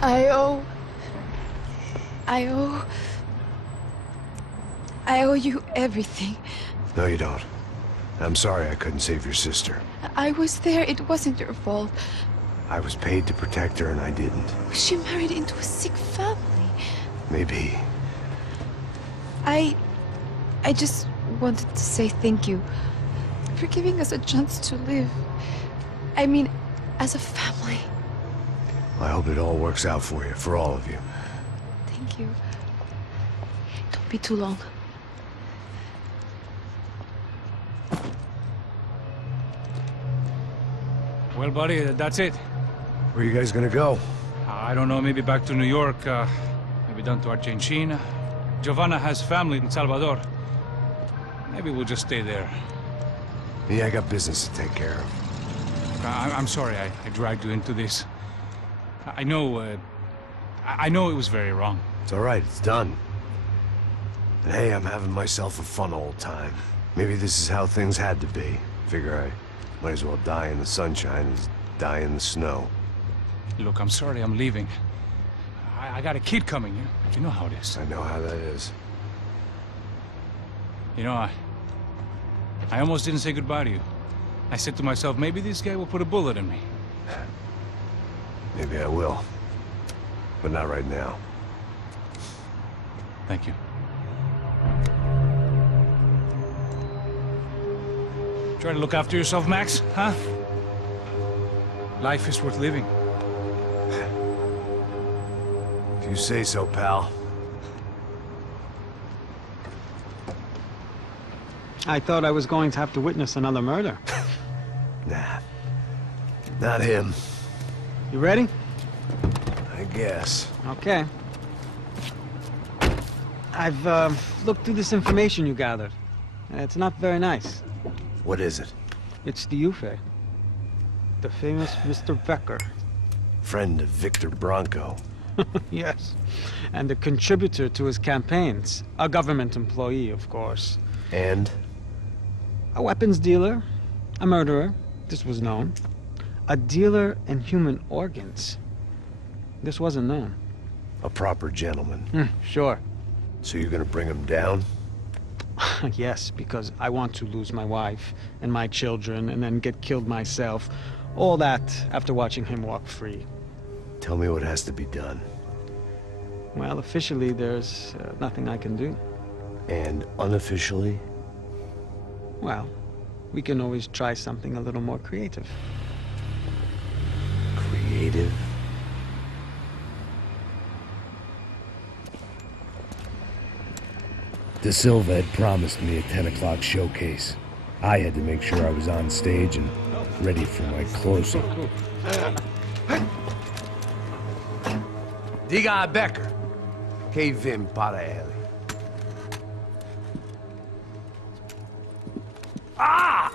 I owe you everything. No, you don't. I'm sorry I couldn't save your sister. I was there. It wasn't your fault. I was paid to protect her and I didn't. She married into a sick family. Maybe. I just wanted to say thank you for giving us a chance to live. I mean, as a family. I hope it all works out for you, for all of you. Thank you. Don't be too long. Well, buddy, that's it. Where are you guys gonna go? I don't know, maybe back to New York, maybe down to Argentina. Giovanna has family in Salvador. Maybe we'll just stay there. Yeah, I got business to take care of. I'm sorry I dragged you into this. I know it was very wrong. It's all right, it's done. And hey, I'm having myself a fun old time. Maybe this is how things had to be. Figure I might as well die in the sunshine as die in the snow. Look, I'm sorry I'm leaving. I got a kid coming, you know how it is. I know how that is. You know, I almost didn't say goodbye to you. I said to myself, maybe this guy will put a bullet in me. Maybe I will. But not right now. Thank you. Try to look after yourself, Max, huh? Life is worth living. If you say so, pal. I thought I was going to have to witness another murder. Nah. Not him. You ready? I guess. Okay. I've looked through this information you gathered. And it's not very nice. What is it? It's the Ufe. The famous Mr. Becker. Friend of Victor Bronco. Yes. And a contributor to his campaigns. A government employee, of course. And? A weapons dealer. A murderer. This was known. A dealer in human organs. This wasn't known. A proper gentleman. Sure. So you're gonna bring him down? Yes, because I want to lose my wife and my children and then get killed myself. All that after watching him walk free. Tell me what has to be done. Well, officially, there's nothing I can do. And unofficially? Well, we can always try something a little more creative. Creative? De Silva had promised me a 10 o'clock showcase. I had to make sure I was on stage and ready for my close-up. Diga a Becker que vim para ele. Ah!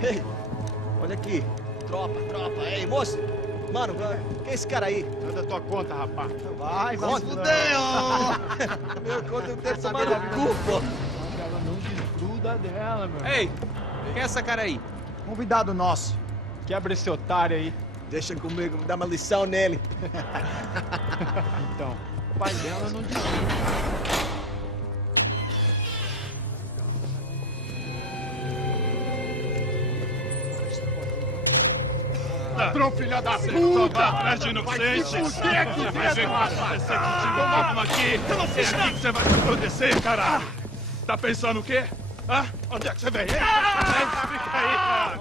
Ei, olha aqui. Tropa. Ei, moço. Mano, quem é esse cara aí? Manda tua conta, rapaz. Vai se fuder, ó! Meu, conta eu tenho tomar no cu, pô. Ela não desgruda dela, meu. Ei, quem é essa cara aí? Convidado nosso. Quebra esse otário aí. Deixa comigo, me dá uma lição nele. Então, o pai dela não desgruda. Ladrão, filha da puta! Atrás de inocentes! O que é que vem, rapaz? Você continua aqui! Eu não fiz nada! O que você vai me acontecer, cara? Tá pensando o quê? Hã? Onde é que você vem? Fica aí, cara!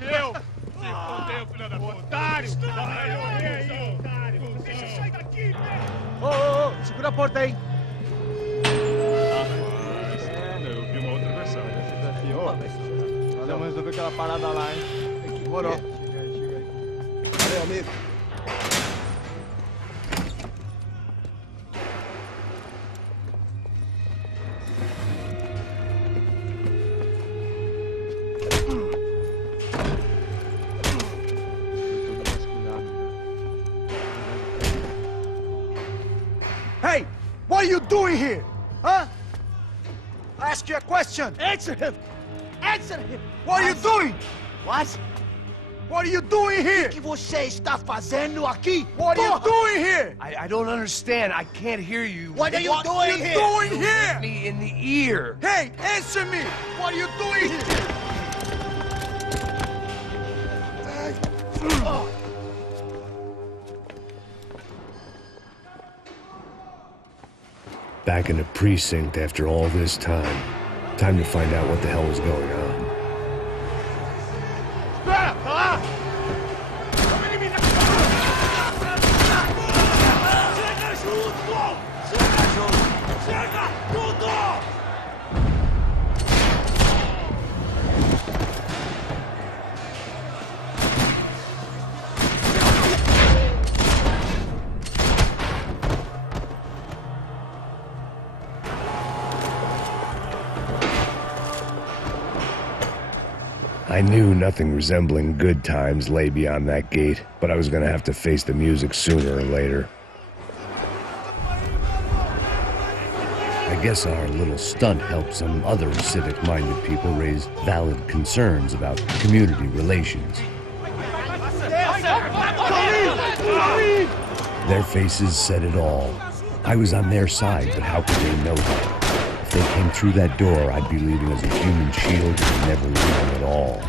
Eu? Se fodeu, filha da puta! Otário! Otário! Deixa eu sair daqui! Ô, segura a porta aí! Eu vi uma outra versão. Vamos resolver aquela parada lá, hein? Demorou. Chega aí. Valeu, amigo. Hey! doing here? Huh? I ask you a question. Answer him! Answer him! What are you doing? What? What are you doing here? O que você está fazendo aqui? What are you doing here? I don't understand. I can't hear you. What are you doing here? Doing here? Me in the ear. Hey, answer me! What are you doing here? Back in the precinct after all this time. Time to find out what the hell is going on. Espera! Tá lá! Chega junto! Chega junto! Chega junto! I knew nothing resembling good times lay beyond that gate, but I was gonna have to face the music sooner or later. I guess our little stunt helped some other civic-minded people raise valid concerns about community relations. Their faces said it all. I was on their side, but how could they know that? If they came through that door, I'd be leaving as a human shield and never leaving at all.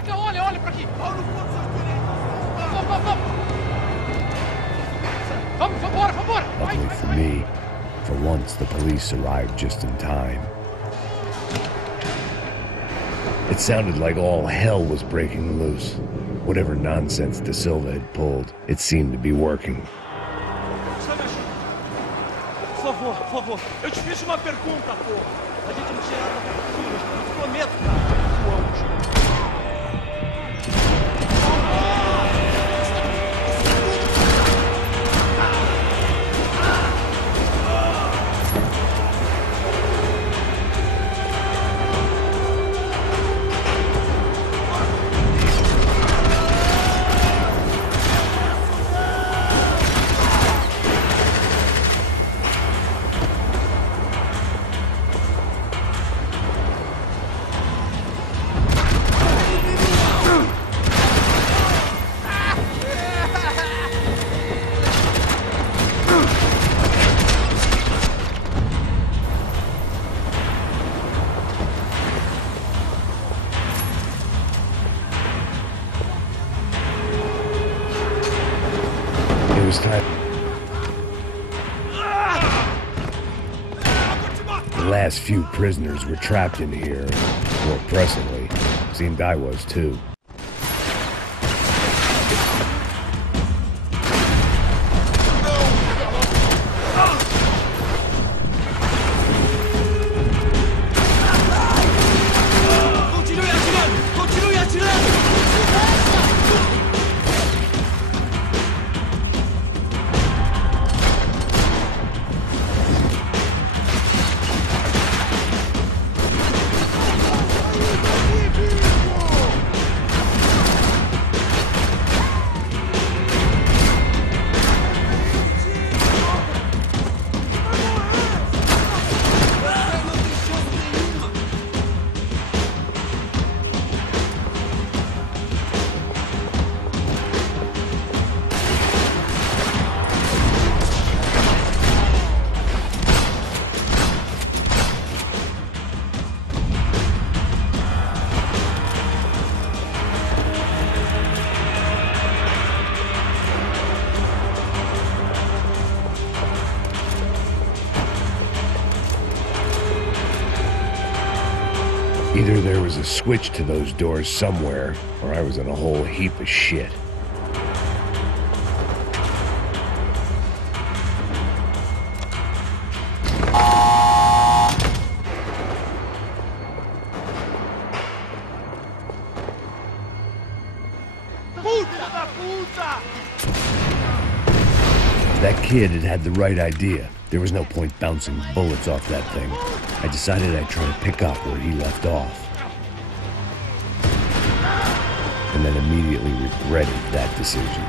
Luckily for me, for once the police arrived just in time. It sounded like all hell was breaking loose. Whatever nonsense De Silva had pulled, it seemed to be working. Por favor, eu te fiz uma pergunta, pô. A gente não tinha nada a ver com aquilo. Eu te prometo, cara. It was time. The last few prisoners were trapped in here. More pressingly, seemed I was too. Either there was a switch to those doors somewhere, or I was in a whole heap of shit. That kid had had the right idea. There was no point bouncing bullets off that thing. I decided I'd try to pick up where he left off. And then immediately regretted that decision.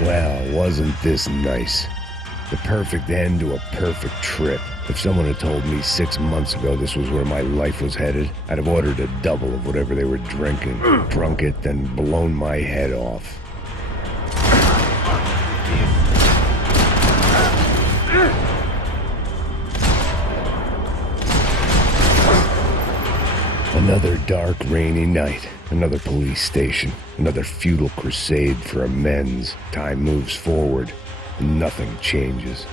Well, wasn't this nice? The perfect end to a perfect trip. If someone had told me 6 months ago this was where my life was headed, I'd have ordered a double of whatever they were drinking, drunk it, then blown my head off. Another dark, rainy night. Another police station. Another futile crusade for amends. Time moves forward, and nothing changes.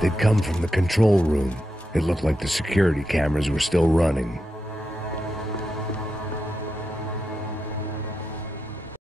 They'd come from the control room. It looked like the security cameras were still running.